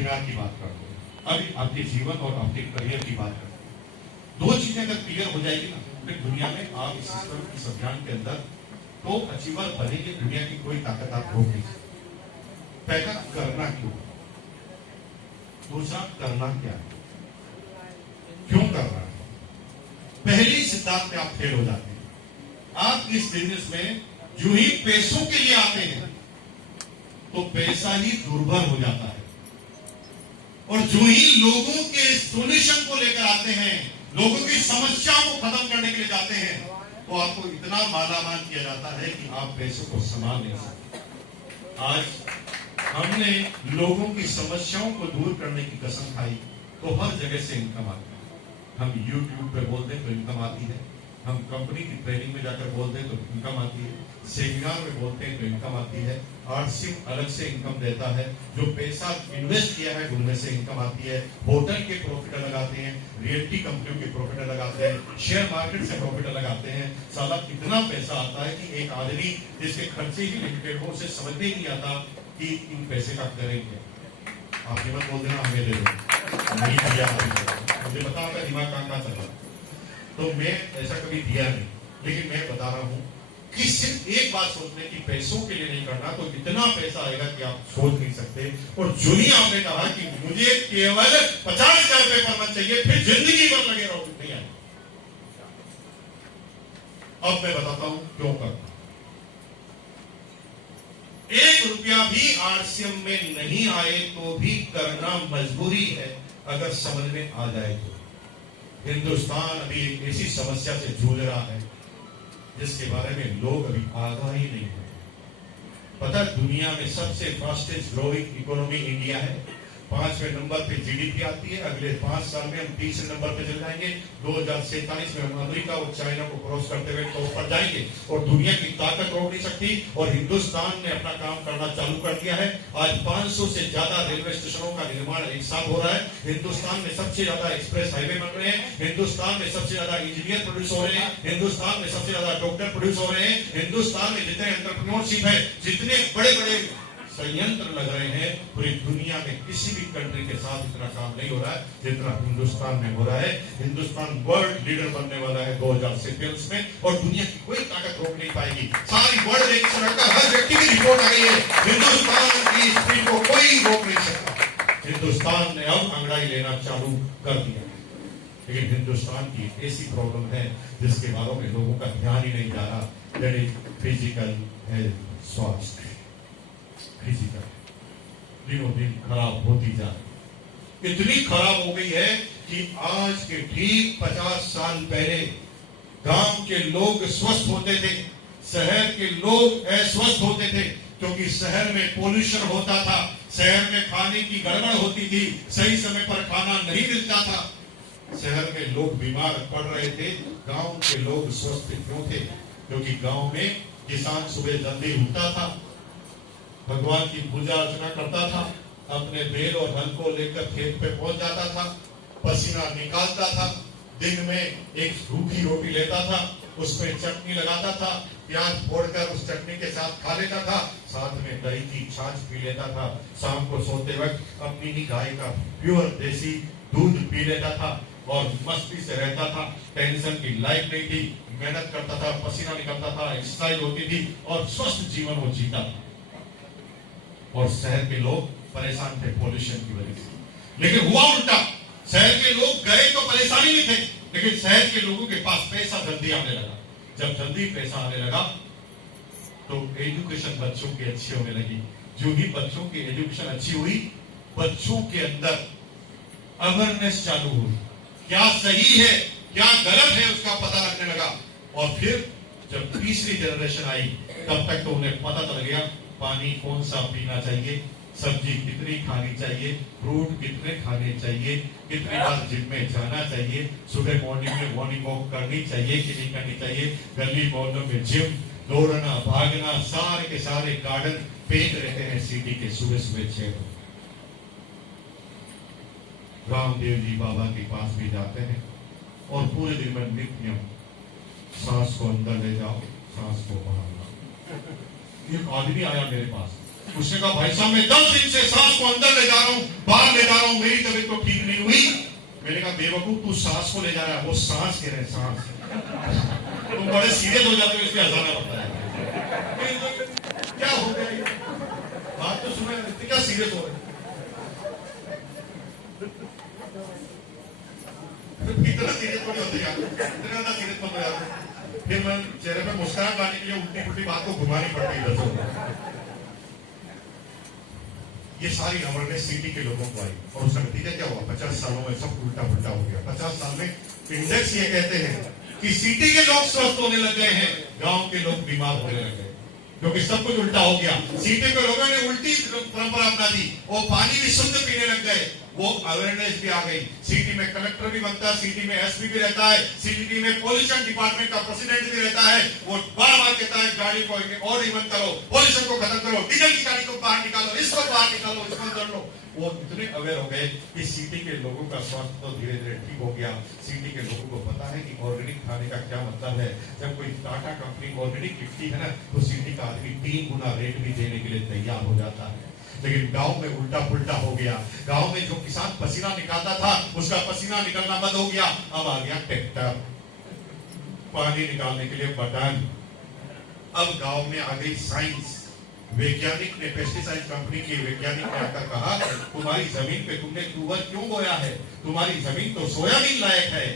श्रृंगार की बात करते हैं, अभी आपके जीवन और आपके करियर की बात करते हैं। दो चीजें अगर क्लियर हो जाएगी ना फिर दुनिया में आप इस सिस्टम इस अभियान के अंदर तो अचीवर बनेंगे, दुनिया की कोई ताकत आप रोक नहीं सकते। पहला करना क्यों, दूसरा करना क्या है, क्यों करना है। पहली सिद्धांत में आप फेल हो जाते हैं। आप इस बिजनेस में जो ही पैसों के लिए आते हैं तो पैसा ही दुर्बल हो जाता है, और जो ही लोगों के सोल्यूशन को लेकर आते हैं, लोगों की समस्याओं को खत्म करने के लिए जाते हैं, तो आपको इतना मालामाल किया जाता है कि आप पैसों को संभाल नहीं सकते। आज हमने लोगों की समस्याओं को दूर करने की कसम खाई तो हर जगह से इनकम आती है। हम YouTube पे बोलते हैं तो इनकम आती है, हम कंपनी की ट्रेनिंग में जाकर बोलते हैं तो इनकम आती है, सेमिनार में बोलते हैं तो इनकम आती है, आरसीएम अलग से इनकम देता है, जो पैसा इन्वेस्ट किया है उनमें से इनकम आती है, होटल के प्रॉफिट लगाते हैं, रियल्टी कंपनियों के प्रॉफिट लगाते हैं, शेयर मार्केट से प्रॉफिट लगाते हैं। साला कितना पैसा आता है कि एक आदमी जिसके खर्चे ही लिमिटेड हो उसे समझ में नहीं आता कि इन पैसे का करेंगे। आप ये मत बोल देना हमें दे दो, नहीं दिया, मुझे पता होगा दिमाग कहाँ चल रहा। तो मैं ऐसा कभी दिया नहीं, लेकिन मैं बता रहा हूं कि सिर्फ एक बात सोचने की पैसों के लिए नहीं करना तो इतना पैसा आएगा कि आप सोच नहीं सकते। और जो ही आपने कहा कि मुझे केवल 50,000 रुपए पर मंथ चाहिए फिर जिंदगी भर लगे रहो, नहीं आएगा। अब मैं बताता हूं क्यों करना। 1 रुपया भी आरसीएम में नहीं आए तो भी करना मजबूरी है, अगर समझ में आ जाए तो। हिंदुस्तान अभी एक ऐसी समस्या से जूझ रहा है जिसके बारे में लोग अभी आगाह ही नहीं है। पता दुनिया में सबसे फास्टेस्ट ग्रोइंग इकोनॉमी इंडिया है, 5वें नंबर पे जीडीपी आती है। अगले 5 साल में हम 30वें नंबर पे चल जाएंगे, 2047 में हम अमेरिका और चाइना को क्रॉस करते हुए टॉप पर जाएंगे, और दुनिया की ताकत रोक नहीं सकती। और हिंदुस्तान ने अपना काम करना चालू कर दिया है। आज 500 से ज्यादा रेलवे स्टेशनों का निर्माण एक साथ हो रहा है। हिंदुस्तान में सबसे ज्यादा एक्सप्रेस हाईवे बन रहे हैं, हिंदुस्तान में सबसे ज्यादा इंजीनियर प्रोड्यूस हो रहे हैं, हिंदुस्तान में सबसे ज्यादा डॉक्टर प्रोड्यूस हो रहे हैं, हिंदुस्तान में जितने एंटरप्रेन्योरशिप है, जितने बड़े बड़े संयंत्र लग रहे हैं, पूरी दुनिया में किसी भी कंट्री के साथ इतना काम नहीं हो रहा है जितना हिंदुस्तान में हो रहा है। हिंदुस्तान वर्ल्ड लीडर बनने वाला है 2027 में, और दुनिया की कोई ताकत रोक नहीं पाएगी। सारी वर्ल्ड एक हर व्यक्ति की रिपोर्ट आ गई है, हिंदुस्तान की स्पीड को कोई रोक नहीं सकता। हिंदुस्तान ने अब अंगड़ाई लेना चालू कर दिया, लेकिन हिंदुस्तान की ऐसी प्रॉब्लम है जिसके बारे में लोगों का ध्यान ही नहीं जा रहा। दैट इज फिजिकल हेल्थ, स्वास्थ्य। फिजिकल दिनों दिन खराब होती जा रही, इतनी खराब हो गई है कि आज के ठीक 50 साल पहले गांव के लोग स्वस्थ होते थे, शहर के लोग अस्वस्थ होते थे, क्योंकि शहर में पोल्यूशन होता था, शहर में खाने की गड़बड़ होती थी, सही समय पर खाना नहीं मिलता था, शहर में लोग बीमार पड़ रहे थे। गांव के लोग स्वस्थ क्यों थे? क्योंकि गांव में किसान सुबह जल्दी उठता था, भगवान की पूजा अर्चना करता था, अपने बैल और हल को लेकर खेत पे पहुंच जाता था, पसीना निकालता था, दिन में एक सूखी रोटी लेता था, उसमें चटनी लगाता था, प्याज फोड़कर उस चटनी के साथ खा लेता था, साथ में दही की छाछ पी लेता था, शाम को सोते वक्त अपनी ही गाय का प्योर देसी दूध पी लेता था और मस्ती से रहता था। टेंशन की लाइफ नहीं थी, मेहनत करता था, पसीना निकलता था, एक्सरसाइज होती थी और स्वस्थ जीवन वो जीता था। और शहर के लोग परेशान थे पोल्यूशन की वजह से। लेकिन हुआ उल्टा, शहर के लोग गए तो परेशानी में थे, लेकिन शहर के लोगों के पास पैसा जल्दी आने लगा। जब जल्दी पैसा आने लगा तो एजुकेशन बच्चों की अच्छी होने लगी। जो ही बच्चों की एजुकेशन अच्छी हुई, बच्चों के अंदर अवेयरनेस चालू हुई, क्या सही है क्या गलत है उसका पता लगने लगा। और फिर जब तीसरी जनरेशन आई तब तक तो उन्हें पता चल गया पानी कौन सा पीना चाहिए, सब्जी कितनी खानी चाहिए, फ्रूट कितने खाने चाहिए, कितनी बार जिम में जाना चाहिए, सुबह मॉर्निंग वॉक करनी चाहिए कि नहीं करनी चाहिए, गली मोहल्लों में जिम, दौड़ना भागना, सारे के सारे गार्डन पेट रहते हैं सिटी के सुबह सुबह 6 बजे। रामदेव जी बाबा के पास भी जाते हैं और पूरे दिन में नित्य सांस को अंदर ले जाओ, सांस को बाहर लाओ। एक आदमी आया मेरे पास, उसने कहा भाई साहब मैं 10 दिन से सांस को अंदर ले जा रहा हूं, बाहर ले जा रहा हूं, मेरी तबीयत तो ठीक नहीं हुई। मैंने कहा बेवकूफ, तू सांस को ले जा रहा है, वो सांस कह रहे हैं सांस। तुम बड़े सीरियस हो जाते हो, इसलिए हंसाना पड़ता है। क्या हो गया ये बात तो सुना, क्या सीरियस हो रहे हैं? इतना सीरियस थोड़ी होते यार, इतना सीरियस मत हो यार। फिर मैं चेहरे पे मुस्कुराहट लाने के लिए उल्टी पुल्टी बात को घुमानी पड़ती है इधर से। ये सारी अवेयरनेस सिटी के लोगों को आई और उसका नतीजा क्या हुआ? 50 सालों में सब उल्टा पुल्टा हो गया। 50 साल में इंडेक्स ये कहते हैं कि सिटी के लोग स्वस्थ होने लग गए हैं, गांव के लोग बीमार होने लग गए, क्योंकि सब कुछ उल्टा हो गया। सिटी के लोगों ने उल्टी परंपरा अपना दी, वो पानी भी शुद्ध पीने लग गए, वो अवेयरनेस भी आ गई। सिटी में कलेक्टर भी बनता है, सिटी में एसपी भी रहता है, सिटी में पॉल्यूशन डिपार्टमेंट का प्रेसिडेंट भी रहता है। वो बार बार कहता है गाड़ी को और इवन करो, पॉल्यूशन को खत्म करो, डीजल की गाड़ी को बाहर निकालो, इसको बाहर निकालो, इसको कर लो। वो इतने अवेयर हो गए कि सिटी के लोगों का स्वास्थ्य तो धीरे धीरे ठीक हो गया। सिटी के लोगों को पता है कि ऑर्गेनिक खाने का क्या मतलब है। जब कोई टाटा कंपनी ऑर्गेनिक लिखती है ना, तो सिटी का आदमी 3 गुना रेट भी देने के लिए तैयार हो जाता है। लेकिन गांव में उल्टा पुल्टा हो गया। गांव में जो किसान पसीना निकालता था, उसका पसीना निकलना बंद हो गया। अब आ गया ट्रैक्टर, पानी निकालने के लिए बटन। अब गांव में आ गई साइंस। वैज्ञानिक ने, पेस्टिसाइड कंपनी के वैज्ञानिक ने आकर कहा तुम्हारी जमीन पे तुमने ट्यूबर क्यों बोया है, तुम्हारी जमीन तो सोयाबीन लायक है।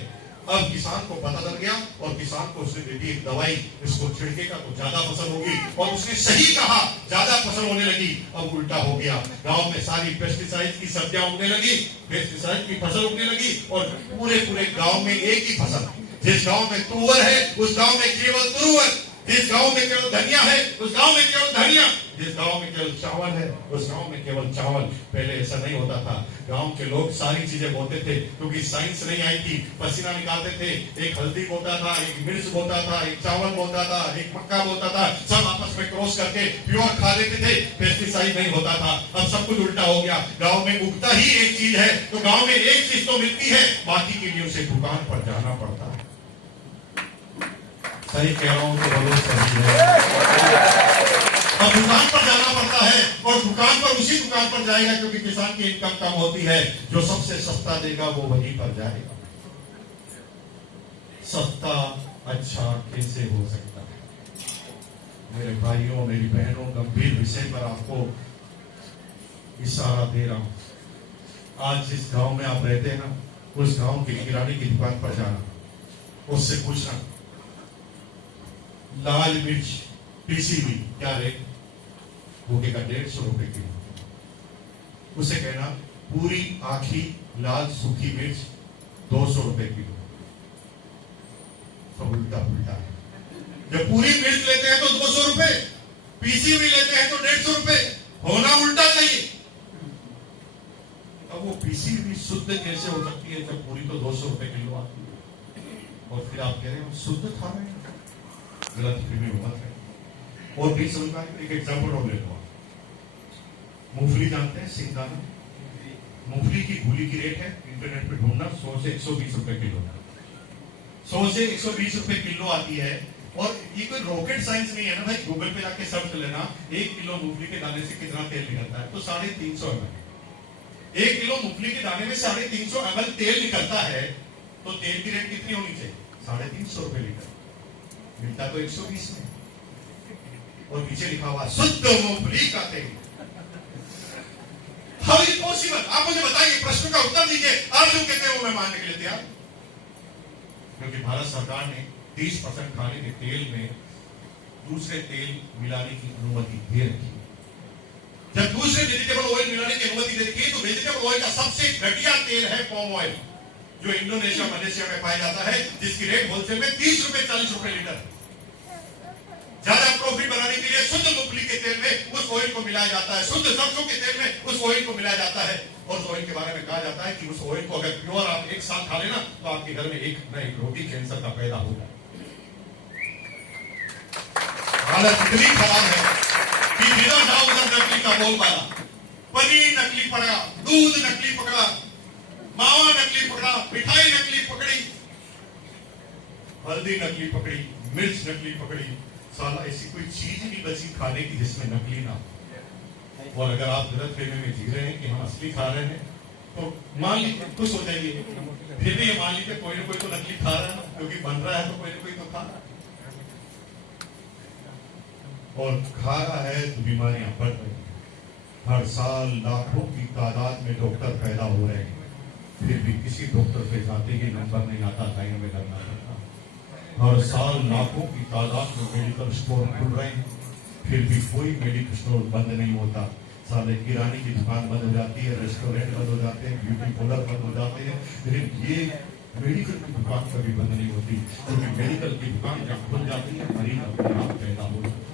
अब किसान को पता लग गया और किसान को उसने दे दी एक दवाई, इसको छिड़केगा तो ज्यादा फसल होगी, और उसने सही कहा, ज्यादा फसल होने लगी। अब उल्टा हो गया, गांव में सारी पेस्टिसाइड की सब्जियां उगने लगी, पेस्टिसाइड की फसल उगने लगी, और पूरे पूरे गांव में एक ही फसल। जिस गांव में तुअर है उस गांव में केवल तुअर, जिस गांव में केवल धनिया है उस गांव में केवल धनिया, जिस गांव में केवल चावल है उस गांव में केवल चावल। पहले ऐसा नहीं होता था। गांव के लोग सारी चीजें बोते थे, क्योंकि साइंस नहीं आई थी। पसीना निकालते थे, एक हल्दी बोता था, एक मिर्च बोता था, एक चावल बोता था, एक मक्का बोता था, सब आपस में क्रॉस करके प्योर खा लेते थे। पेस्टिसाइड नहीं होता था। अब सब कुछ उल्टा हो गया। गाँव में उगता ही एक चीज है, तो गाँव में एक चीज तो मिलती है, बाकी के लिए उसे दुकान पर जाना पड़ता है। सही कह रहा हूं तो बहुत सही है। अब दुकान पर जाना पड़ता है, और दुकान पर उसी दुकान पर जाएगा क्योंकि किसान की इनकम कम होती है। जो सबसे सस्ता देगा वो वहीं पर जाएगा। सस्ता अच्छा कैसे हो सकता है? मेरे भाइयों मेरी बहनों, गंभीर विषय पर आपको इशारा दे रहा हूं। आज जिस गांव में आप रहते हैं ना, उस गांव की किराने की दुकान पर जाना, उससे पूछना लाल मिर्च पीसी हुई क्या रेट? वो कहेगा 150 रुपए किलो। उसे कहना पूरी आखी लाल सूखी मिर्च 200 रुपए किलो। सब उल्टा पुल्टा है। जब पूरी मिर्च लेते हैं तो 200 रुपए, पीसी हुई लेते हैं तो 150 रुपए। होना उल्टा चाहिए। अब वो पीसी हुई शुद्ध कैसे हो सकती है जब पूरी तो 200 रुपए किलो आती है? और फिर आप कह रहे हो शुद्ध खा रहे हैं। गलत फहमी मत है। और भी समझना है। एक एग्जाम्पल और ले लो। मूंगफली जानते हैं, सिंगदाना। मूंगफली की गोली की रेट है, इंटरनेट पे ढूंढना, 100 से 120 रुपए किलो। 100 से 120 रुपए किलो आती है। और ये कोई रॉकेट साइंस नहीं है ना भाई। गूगल पे जाके सर्च लेना 1 किलो मूंगफली के दाने से कितना तेल निकलता है, तो 350 ml। 1 किलो मूंगफली के दाने में 350 ml तेल निकलता है, तो तेल की रेट कितनी होनी चाहिए? 350 रुपए लीटर। मिलता तो 120 में, और नीचे लिखा हुआ शुद्ध मूंगफली का तेल। How is possible? आप मुझे बताइए, प्रश्न का उत्तर दीजिए। आप जो कहते हैं वो मैं मानने के लिए तैयार। क्योंकि भारत सरकार ने 30% खाने के तेल में दूसरे तेल मिलाने की अनुमति दे रखी। जब दूसरे वेजिटेबल ऑयल मिलाने की अनुमति दे रखी, तो वेजिटेबल ऑयल का सबसे घटिया तेल है पॉम ऑयल, जो इंडोनेशिया मलेशिया में पाया जाता है, जिसकी रेट होलसेल में 30 रुपए 40 रुपए लीटर। ज्यादा प्रॉफिट बनाने के लिए शुद्ध मूंगफली के तेल में उस ऑयल को मिलाया जाता है, शुद्ध सरसों के तेल में उस ऑयल को मिलाया जाता है। और उस ऑयल के बारे में कहा जाता है कि उस ऑयल को अगर प्योर आप एक साल खा लेना, तो आपके घर में एक न एक रोगी कैंसर का पैदा होगा। हालत इतनी खराब है कि जिधर जाओ उधर नकली का बोलबाला। पनीर नकली पड़ा, दूध नकली पकड़ा, मावा नकली पकड़ा, मिठाई नकली पकड़ी, हल्दी नकली पकड़ी, मिर्च नकली पकड़ी। साला ऐसी कोई चीज नहीं बची खाने की जिसमें नकली ना हो। और अगर आप गलत फहमी में जी रहे हैं कि हम असली खा रहे हैं तो मान लीजिए, खुश हो जाइए। फिर भी ये मान लीजिए कोई ना कोई तो नकली खा रहा है, क्योंकि बन रहा है तो कोई ना कोई तो खा रहा है, और खा रहा है तो बीमारियां बढ़ रही हैं। हर साल लाखों की तादाद में डॉक्टर पैदा हो रहे हैं, फिर भी किसी डॉक्टर पे जाते ही नंबर नहीं आता, लाइन में लगना पड़ता। हर साल लाखों की तादाद में मेडिकल स्टोर खुल रहे हैं, फिर भी कोई मेडिकल स्टोर बंद नहीं होता। साले किराने की दुकान बंद हो जाती है, रेस्टोरेंट बंद हो जाते हैं, ब्यूटी पार्लर बंद हो जाते हैं, लेकिन ये मेडिकल की दुकान कभी बंद नहीं होती, क्योंकि मेडिकल की दुकान जब खुल जाती है मरीज अपने आप पैदा हो जाता है।